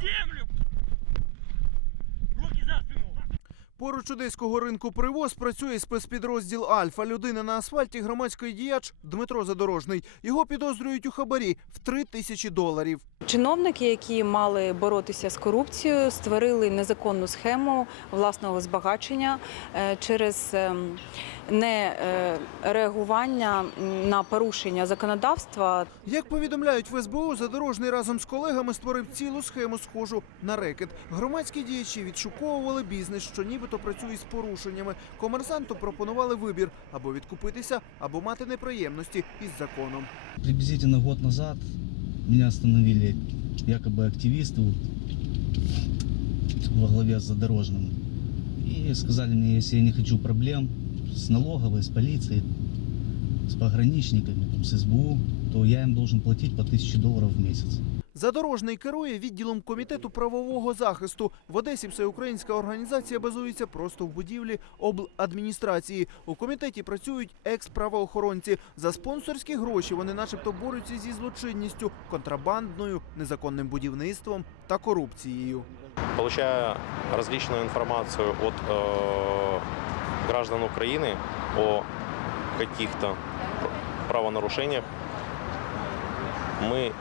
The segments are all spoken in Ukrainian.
землю! Руки за спину! Поруч одеського ринку привоз працює спецпідрозділ Альфа. Людина на асфальті громадський діяч Дмитро Задорожний. Його підозрюють у хабарі в три тисячі доларів. Чиновники, які мали боротися з корупцією, створили незаконну схему власного збагачення е, через ем, не е, реагування на порушення законодавства Як повідомляють в СБУ, Задорожний разом з колегами створив цілу схему схожу на рекет. Громадські діячі відшуковували бізнес, що нібито працює з порушеннями. Комерсанту пропонували вибір або відкупитися, або мати неприємності із законом. Приблизительно год назад меня остановили якобы активисты вот, во главе с Задорожным. И сказали мне, если я не хочу проблем с налоговой, с полицией, с пограничниками, там, с СБУ, то я им должен платить по 1000 долларов в месяц. Задорожний керує відділом комітету правового захисту. В Одесі всеукраїнська організація базується просто в будівлі обладміністрації. У комітеті працюють екс-правоохоронці. За спонсорські гроші вони, начебто, борються зі злочинністю, контрабандною, незаконним будівництвом та корупцією. получая различную информацию от э, граждан Украины о каких-то пр- правонарушениях, мы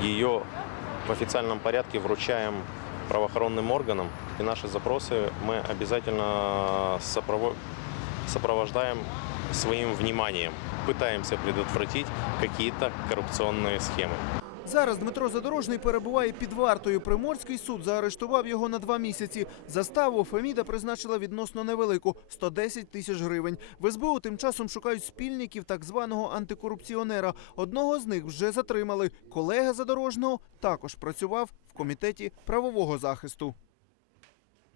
ее в официальном порядке вручаем правоохранным органам, и наши запросы мы обязательно сопрово- сопровождаем своим вниманием, пытаемся предотвратить какие-то коррупционные схемы. Зараз Дмитро Задорожний перебуває під вартою. Приморський суд заарештував його на два місяці. Заставу Феміда призначила відносно невелику 110 тисяч гривень. В СБУ тим часом шукають спільників так званого антикорупціонера. Одного з них вже затримали. Колега задорожного також працював в комітеті правового захисту.